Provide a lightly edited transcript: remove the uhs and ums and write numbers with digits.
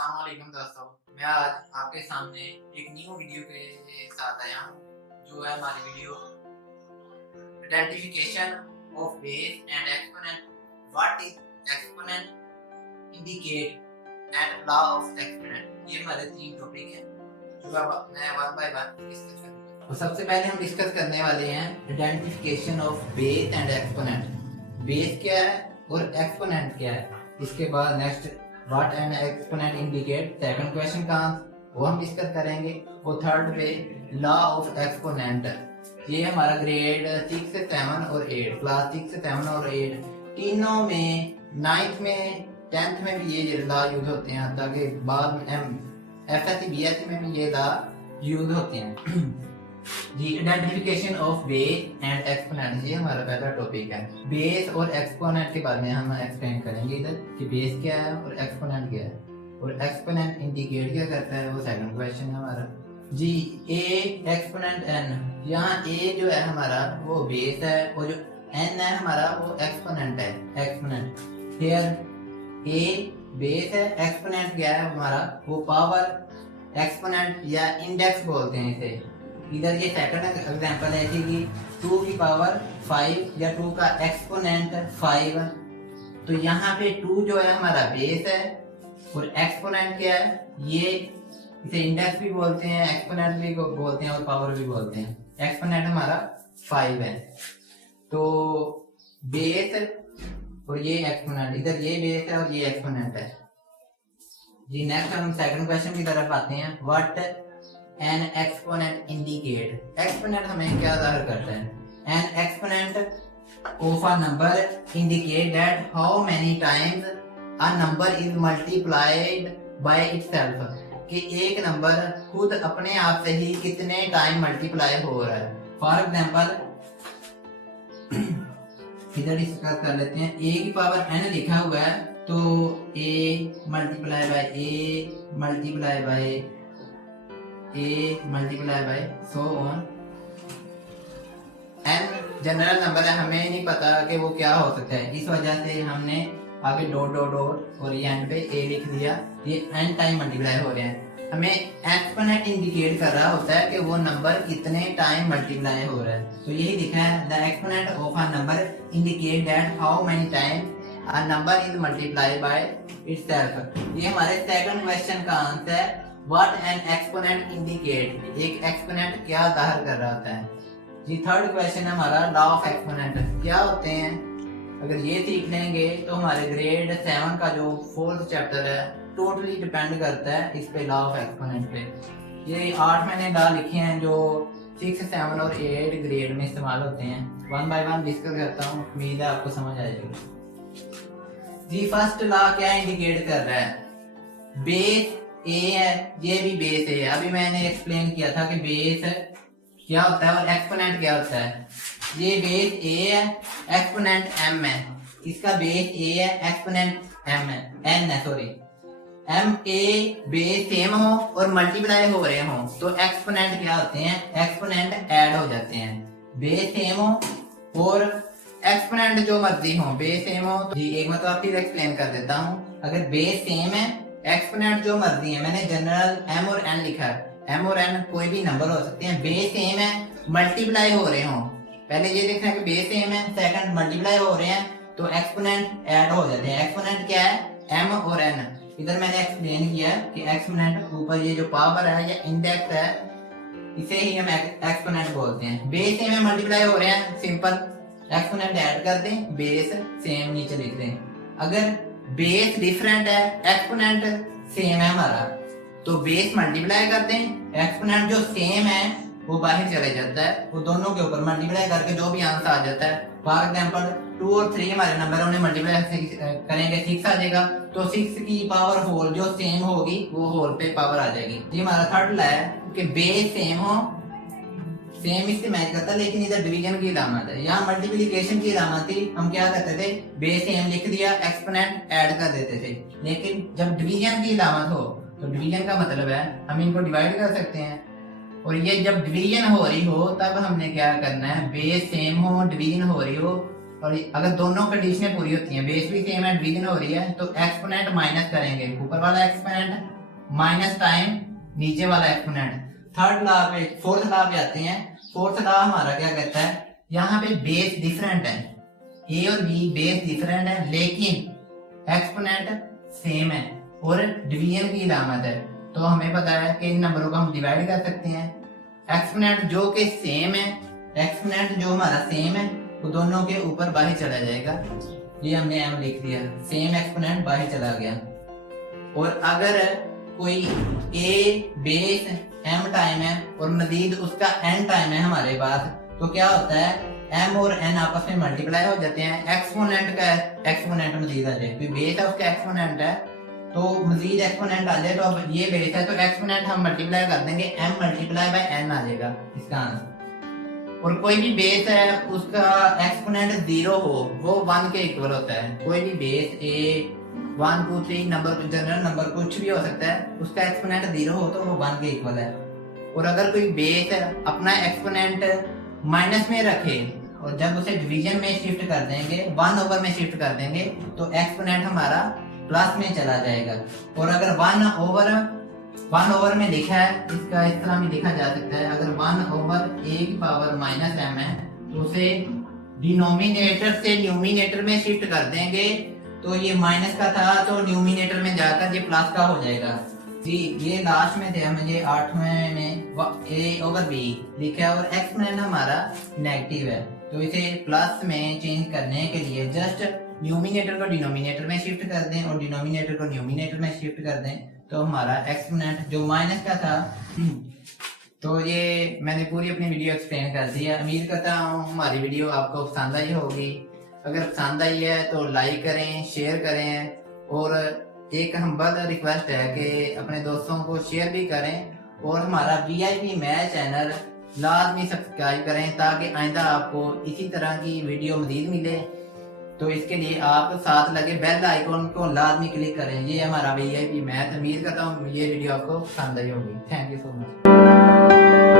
अस्सलाम वालेकुम दोस्तों, मैं आज आपके सामने एक न्यू वीडियो के साथ आया हूँ जो है हमारी video identification of base and exponent, what is exponent, indicate and law of exponent. ये हमारे तीन टॉपिक हैं जो अब मैं वन बाय वन डिस्कस करूंगा। तो सबसे पहले हम डिस्कस करने वाले हैं identification of base and exponent. Base क्या है और एक्सपोनेंट क्या है। इसके बाद next what and exponent indicate, second question का वो हम डिस्कस करेंगे। और थर्ड पे लॉ ऑफ एक्सपोनेंट। ये हमारा ग्रेड 6 से 7 और 8, क्लास 6 से 7 और 8 तीनों में, 9th में 10th में भी ये लॉ यूज होते हैं, ताकि बाद में एफएससी बीएससी में भी ये लॉ यूज होते हैं। जी, identification of base and exponent, ये हमारा पहला टॉपिक है। बेस और एक्सपोनेंट के बारे में हम एक्सप्लेन करेंगे इधर कि बेस क्या है और एक्सपोनेंट क्या है, और एक्सपोनेंट इंडिकेट क्या करता है, वो सेकंड क्वेश्चन है हमारा। जी, ए एक्सपोनेंट एन, यहाँ ए जो है हमारा वो बेस है और जो एन है हमारा वो एक्सपोनेंट है। एक्सपोनेंट हियर ए बेस है, एक्सपोनेंट क्या है हमारा वो पावर। एक्सपोनेंट या इंडेक्स बोलते हैं इसे। इधर ये सेकंड एग्जांपल है कि 2 की पावर 5 या 2 का एक्सपोनेंट 5। तो यहाँ पे 2 जो है हमारा बेस है और एक्सपोनेंट क्या है, ये इसे इंडेक्स भी बोलते हैं, एक्सपोनेंट भी बोलते हैं और पावर भी बोलते हैं। एक्सपोनेंट हमारा 5 है, तो बेस और ये एक्सपोनेंट, इधर ये बेस है और ये एक्सपोनेंट है। जी, नेक्स्ट हम सेकंड क्वेश्चन की तरफ आते हैं। What an exponent indicate, exponent हमें क्या जाहिर करता है। N exponent of a number indicate that how many times a number is multiplied by itself, कि एक नंबर खुद अपने आप से ही कितने टाइम मल्टीप्लाई हो रहा है। फॉर एग्जांपल इधर डिस्कस कर लेते हैं। ए की पावर एन लिखा हुआ है, तो a multiply by a multiply by a multiply by so on. n general number है, हमें नहीं पता कि वो क्या हो सकता है, इस वजह से हमने आगे डॉट डॉट डॉट और ये एंड पे a लिख दिया। ये n टाइम मल्टीप्लाई हो रहे हैं। हमें एक्सपोनेंट इंडिकेट कर रहा होता है कि वो नंबर कितने टाइम मल्टीप्लाई हो रहा है। तो यही लिखा है, the exponent of a number indicate that how many time a number is multiply by itself. ये हमारे सेकंड क्वेश्चन का आंसर है। व्हाट एन एक्सपोनेंट इंडिकेट, एक एक्सपोनेंट क्या जाहिर कर रहा होता है। जी, थर्ड क्वेश्चन है हमारा लॉ ऑफ एक्सपोनेंट क्या होते हैं। अगर ये सीख लेंगे तो हमारे ग्रेड 7 का जो 4th चैप्टर है टोटली डिपेंड करता है इस पे, लॉ ऑफ एक्सपोनेंट पे। ये 8 मैंने लॉ लिखे हैं जो 6, 7 और 8 ग्रेड में इस्तेमाल होते हैं। वन बाय वन डिस्कस करता हूँ, उम्मीद है आपको समझ आएगी। जी, फर्स्ट लॉ क्या इंडिकेट कर रहा है, बेस ए है, ये भी बेस है। अभी मैंने एक्सप्लेन किया था कि बेस क्या होता है और एक्सपोनेंट क्या होता है। ये बेस ए है, एक्सपोनेंट एम है। इसका बेस ए है, एक्सपोनेंट एम है, एन है sorry. M A base same हो और मल्टीप्लाई हो रहे हो तो एक्सपोनेंट क्या होते हैं, एक्सपोनेंट ऐड हो जाते हैं। बेस सेम हो और एक्सपोनेंट जो मर्जी हो, बेस सेम हो। जी, एक मतलब फिर एक्सप्लेन कर देता हूँ। अगर बेस सेम है, एक्सपोनेंट जो मर्जी है, मैंने जनरल एम और एन लिखा है, एम और एन कोई भी नंबर हो सकते हैं, बेस सेम है, मल्टीप्लाई हो रहे हो। पहले ये लिखना है कि बेस सेम है, सेकंड मल्टीप्लाई हो रहे हैं, तो एक्सपोनेंट ऐड हो जाते हैं। एक्सपोनेंट क्या है, एम और एन। इधर मैंने एक्सप्लेन किया कि एक्सपोनेंट ऊपर ये जो पावर है या इंडेक्स है, इसे ही हम एक्सपोनेंट बोलते हैं। बेस सेम है, मल्टीप्लाई हो रहे हैं, सिंपल एक्सपोनेंट ऐड कर दें, बेस सेम नीचे लिख दें। अगर बेस डिफरेंट है, एक्सपोनेंट सेम है हमारा, तो बेस मल्टीप्लाई कर दें, एक्सपोनेंट जो सेम है वो बाहर चले जाता है, वो दोनों के ऊपर मल्टीप्लाई करके जो भी आंसर आ जाता है। फॉर एग्जांपल 2 और 3 हमारे नंबर, उन्हें मल्टीप्लाई करेंगे 6 आ जाएगा, तो 6 की पावर होल जो सेम होगी वो होल पे पावर आ जाएगी। ये हमारा थर्ड लॉ है कि बेस सेम हो, सेम इससे मैच करता है, लेकिन इधर डिवीजन की अलामत है, यहाँ मल्टीप्लिकेशन की अलामत थी। हम क्या करते थे, बेस सेम लिख दिया, एक्सपोनेंट ऐड कर देते थे। लेकिन जब डिवीजन की अलामत हो तो डिवीजन का मतलब है हम इनको डिवाइड कर सकते हैं, और ये जब डिवीजन हो रही हो तब हमने क्या करना है, बेस सेम हो, डिवीजन हो रही हो, और अगर दोनों कंडीशनें पूरी होती हैं, बेस भी सेम है, डिवीजन हो रही है, तो एक्सपोनेंट माइनस करेंगे ऊपर वाला एक्सपोनेंट माइनस टाइम नीचे वाला एक्सपोनेंट। थर्ड लॉ पे, फोर्थ लॉ पे आते हैं। फोर्थ लॉ हमारा क्या कहता है, यहाँ पे बेस डिफरेंट है, ए और बी बेस डिफरेंट है, लेकिन एक्सपोनेंट सेम है और डिवीजन की इलामत है। तो हमें पता है कि इन नंबरों को हम डिवाइड कर सकते हैं। एक्सपोनेंट जो कि सेम है, एक्सपोनेंट जो हमारा सेम है, वो दोनों के ऊपर बाहर चला जाएगा। ये हमने एम लिख दिया, सेम एक्सपोनेंट बाहर चला गया। और अगर कोई ए बेस एम टाइम है और मजीद उसका एन टाइम है हमारे पास, तो क्या होता है, एम और एन आपस में मल्टीप्लाई हो जाते हैं, एक्सपोनेंट का एक्सपोनेंट मजीद आ जाए। बेस है उसका एक्सपोनेंट है तो मजीद एक्सपोनेंट आ जाए, तो अब ये बेस है तो एक्सपोनेंट हम मल्टीप्लाई कर देंगे, एम मल्टीप्लाई बाय एन आ जाएगा इसका आंसर। और कोई भी बेस है उसका एक्सपोनेंट 0 हो, वो 1 के इक्वल होता है। कोई भी बेस ए 1 2 3 नंबर, जनरल नंबर कुछ भी हो सकता है, उसका एक्सपोनेंट 0 हो तो वो 1 के इक्वल है। और अगर कोई बेस अपना एक्सपोनेंट माइनस में रखे और जब उसे डिवीजन में शिफ्ट कर देंगे, 1 ओवर में शिफ्ट कर देंगे, तो एक्सपोनेंट हमारा प्लस में चला जाएगा। और अगर 1 ओवर में लिखा है, इसका इस तरह भी लिखा जा सकता है, अगर 1 ओवर ए की पावर माइनस एम है तो उसे डिनोमिनेटर से न्यूमिनेटर में शिफ्ट कर देंगे, तो ये माइनस का था तो न्यूमिनेटर में जाकर ये प्लस का हो जाएगा जी। ये लास्ट में थे, हमें ये 8वें में ए ओवर बी लिखा है और एक्सपोनेंट हमारा नेगेटिव है, तो इसे प्लस में चेंज करने के लिए जस्ट न्यूमिनेटर को डिनोमिनेटर में शिफ्ट कर दें और डिनोमिनेटर को न्यूमिनेटर में शिफ्ट कर दें, तो हमारा एक्सपोनेंट जो माइनस का था। तो ये मैंने पूरी अपनी वीडियो एक्सप्लेन कर दी है। उम्मीद करता हूँ हमारी वीडियो आपको पसंद आई होगी। अगर पसंद आई है तो लाइक करें, शेयर करें, और एक हम्बल रिक्वेस्ट है कि अपने दोस्तों को शेयर भी करें और हमारा VIP मैथ चैनल लाजमी सब्सक्राइब करें ताकि आइंदा आपको इसी तरह की वीडियो मजीद मिले। तो इसके लिए आप साथ लगे बेल आइकॉन को लाजमी क्लिक करें। ये हमारा VIP मैथ। उम्मीद करता हूँ ये वीडियो आपको पसंद आई होगी। Thank you so much.